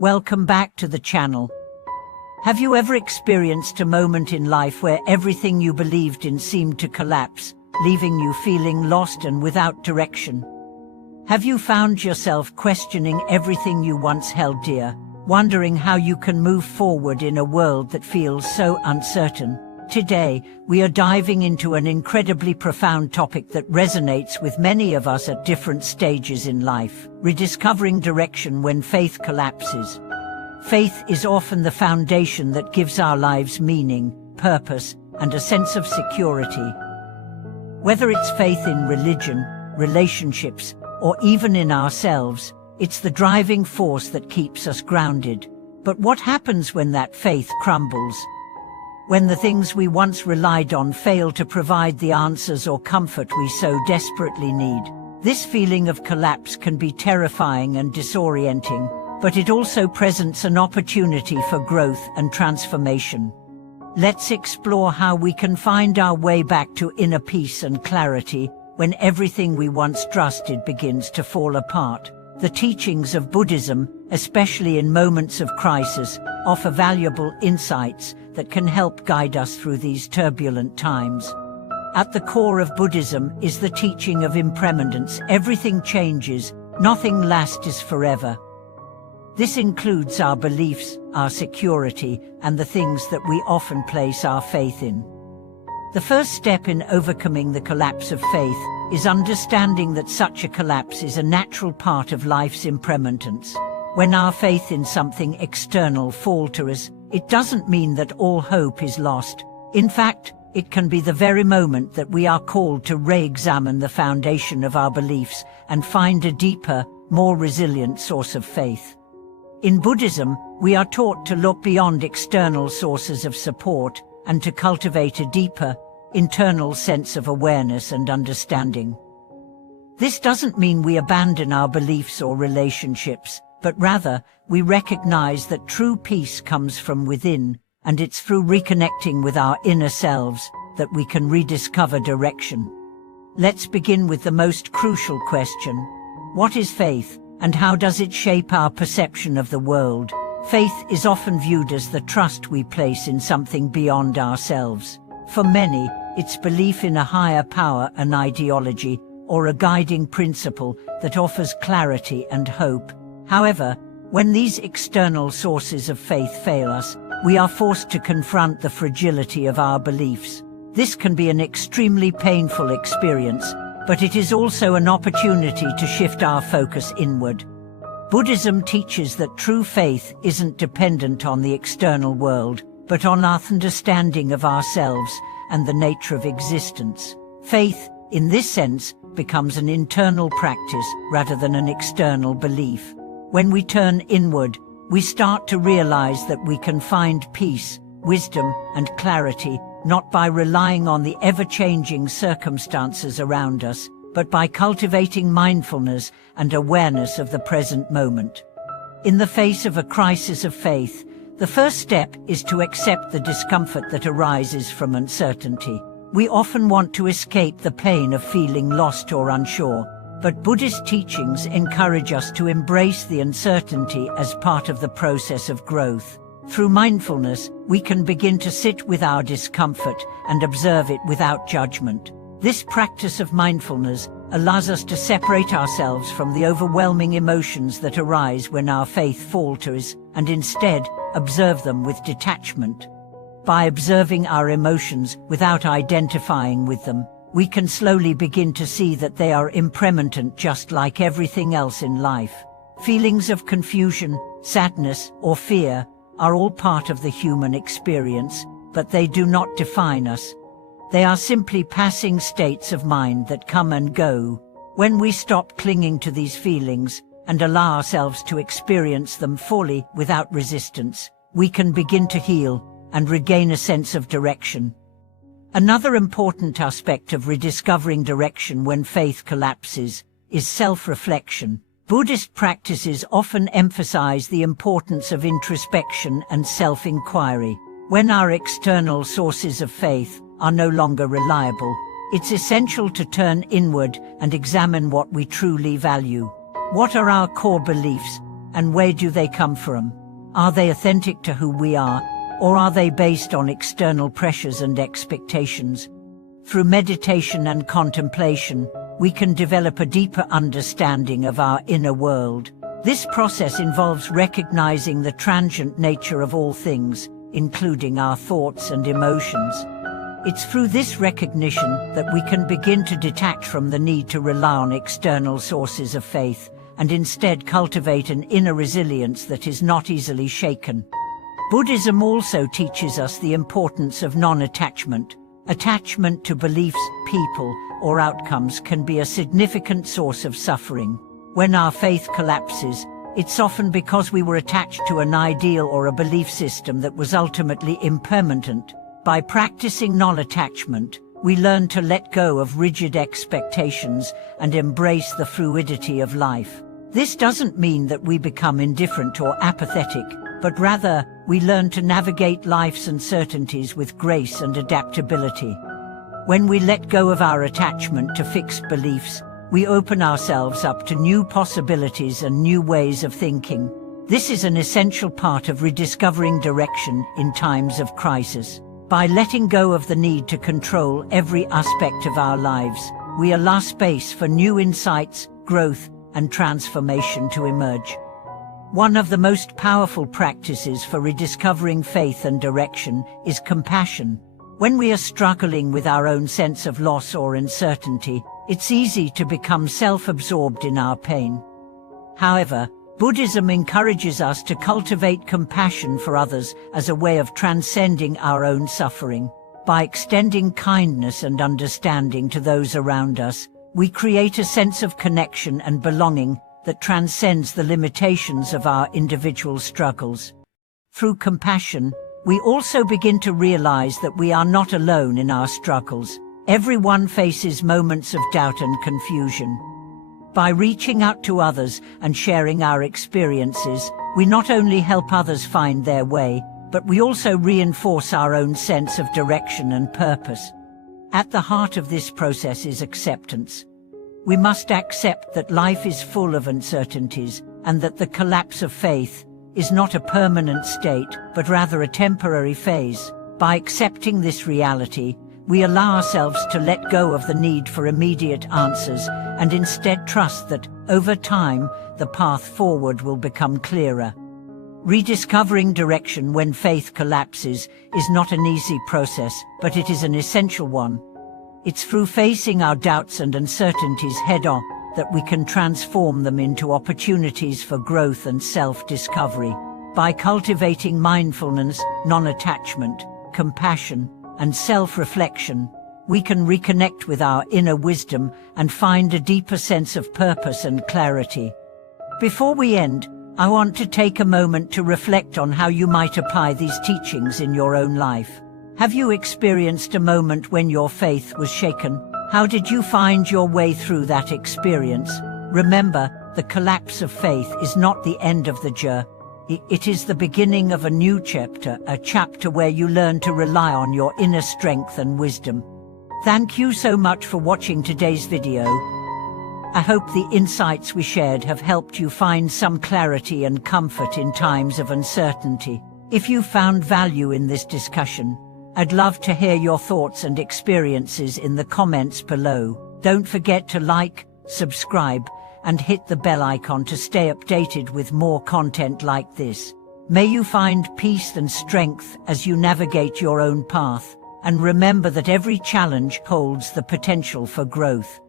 Welcome back to the channel. Have you ever experienced a moment in life where everything you believed in seemed to collapse, leaving you feeling lost and without direction? Have you found yourself questioning everything you once held dear, wondering how you can move forward in a world that feels so uncertain? Today, we are diving into an incredibly profound topic that resonates with many of us at different stages in life: rediscovering direction when faith collapses. Faith is often the foundation that gives our lives meaning, purpose, and a sense of security. Whether it's faith in religion, relationships, or even in ourselves, it's the driving force that keeps us grounded. But what happens when that faith crumbles? When the things we once relied on fail to provide the answers or comfort we so desperately need? This feeling of collapse can be terrifying and disorienting, but it also presents an opportunity for growth and transformation. Let's explore how we can find our way back to inner peace and clarity when everything we once trusted begins to fall apart. The teachings of Buddhism, especially in moments of crisis, offer valuable insights that can help guide us through these turbulent times. At the core of Buddhism is the teaching of impermanence. Everything changes, nothing lasts forever. This includes our beliefs, our security, and the things that we often place our faith in. The first step in overcoming the collapse of faith is understanding that such a collapse is a natural part of life's impermanence. When our faith in something external falters, it doesn't mean that all hope is lost. In fact, it can be the very moment that we are called to re-examine the foundation of our beliefs and find a deeper, more resilient source of faith. In Buddhism, we are taught to look beyond external sources of support and to cultivate a deeper, internal sense of awareness and understanding. This doesn't mean we abandon our beliefs or relationships, but rather, we recognize that true peace comes from within, and it's through reconnecting with our inner selves that we can rediscover direction. Let's begin with the most crucial question: what is faith, and how does it shape our perception of the world? Faith is often viewed as the trust we place in something beyond ourselves. For many, it's belief in a higher power, an ideology, or a guiding principle that offers clarity and hope. However, when these external sources of faith fail us, we are forced to confront the fragility of our beliefs. This can be an extremely painful experience, but it is also an opportunity to shift our focus inward. Buddhism teaches that true faith isn't dependent on the external world, but on our understanding of ourselves and the nature of existence. Faith, in this sense, becomes an internal practice rather than an external belief. When we turn inward, we start to realize that we can find peace, wisdom, and clarity, not by relying on the ever-changing circumstances around us, but by cultivating mindfulness and awareness of the present moment. In the face of a crisis of faith, the first step is to accept the discomfort that arises from uncertainty. We often want to escape the pain of feeling lost or unsure, but Buddhist teachings encourage us to embrace the uncertainty as part of the process of growth. Through mindfulness, we can begin to sit with our discomfort and observe it without judgment. This practice of mindfulness allows us to separate ourselves from the overwhelming emotions that arise when our faith falters, and instead, observe them with detachment. By observing our emotions without identifying with them, we can slowly begin to see that they are impermanent, just like everything else in life. Feelings of confusion, sadness, or fear are all part of the human experience, but they do not define us. They are simply passing states of mind that come and go. When we stop clinging to these feelings and allow ourselves to experience them fully without resistance, we can begin to heal and regain a sense of direction. Another important aspect of rediscovering direction when faith collapses is self-reflection. Buddhist practices often emphasize the importance of introspection and self-inquiry. When our external sources of faith are no longer reliable, it's essential to turn inward and examine what we truly value. What are our core beliefs, and where do they come from? Are they authentic to who we are, or are they based on external pressures and expectations? Through meditation and contemplation, we can develop a deeper understanding of our inner world. This process involves recognizing the transient nature of all things, including our thoughts and emotions. It's through this recognition that we can begin to detach from the need to rely on external sources of faith, and instead cultivate an inner resilience that is not easily shaken. Buddhism also teaches us the importance of non-attachment. Attachment to beliefs, people, or outcomes can be a significant source of suffering. When our faith collapses, it's often because we were attached to an ideal or a belief system that was ultimately impermanent. By practicing non-attachment, we learn to let go of rigid expectations and embrace the fluidity of life. This doesn't mean that we become indifferent or apathetic, but rather, we learn to navigate life's uncertainties with grace and adaptability. When we let go of our attachment to fixed beliefs, we open ourselves up to new possibilities and new ways of thinking. This is an essential part of rediscovering direction in times of crisis. By letting go of the need to control every aspect of our lives, we allow space for new insights, growth, and transformation to emerge. One of the most powerful practices for rediscovering faith and direction is compassion. When we are struggling with our own sense of loss or uncertainty, it's easy to become self-absorbed in our pain. However, Buddhism encourages us to cultivate compassion for others as a way of transcending our own suffering. By extending kindness and understanding to those around us, we create a sense of connection and belonging that transcends the limitations of our individual struggles. Through compassion, we also begin to realize that we are not alone in our struggles. Everyone faces moments of doubt and confusion. By reaching out to others and sharing our experiences, we not only help others find their way, but we also reinforce our own sense of direction and purpose. At the heart of this process is acceptance. We must accept that life is full of uncertainties, and that the collapse of faith is not a permanent state, but rather a temporary phase. By accepting this reality, we allow ourselves to let go of the need for immediate answers and instead trust that, over time, the path forward will become clearer. Rediscovering direction when faith collapses is not an easy process, but it is an essential one. It's through facing our doubts and uncertainties head-on that we can transform them into opportunities for growth and self-discovery. By cultivating mindfulness, non-attachment, compassion, and self-reflection, we can reconnect with our inner wisdom and find a deeper sense of purpose and clarity. Before we end, I want to take a moment to reflect on how you might apply these teachings in your own life. Have you experienced a moment when your faith was shaken? How did you find your way through that experience? Remember, the collapse of faith is not the end of the journey. It is the beginning of a new chapter, a chapter where you learn to rely on your inner strength and wisdom. Thank you so much for watching today's video. I hope the insights we shared have helped you find some clarity and comfort in times of uncertainty. If you found value in this discussion, I'd love to hear your thoughts and experiences in the comments below. Don't forget to like, subscribe, and hit the bell icon to stay updated with more content like this. May you find peace and strength as you navigate your own path, and remember that every challenge holds the potential for growth.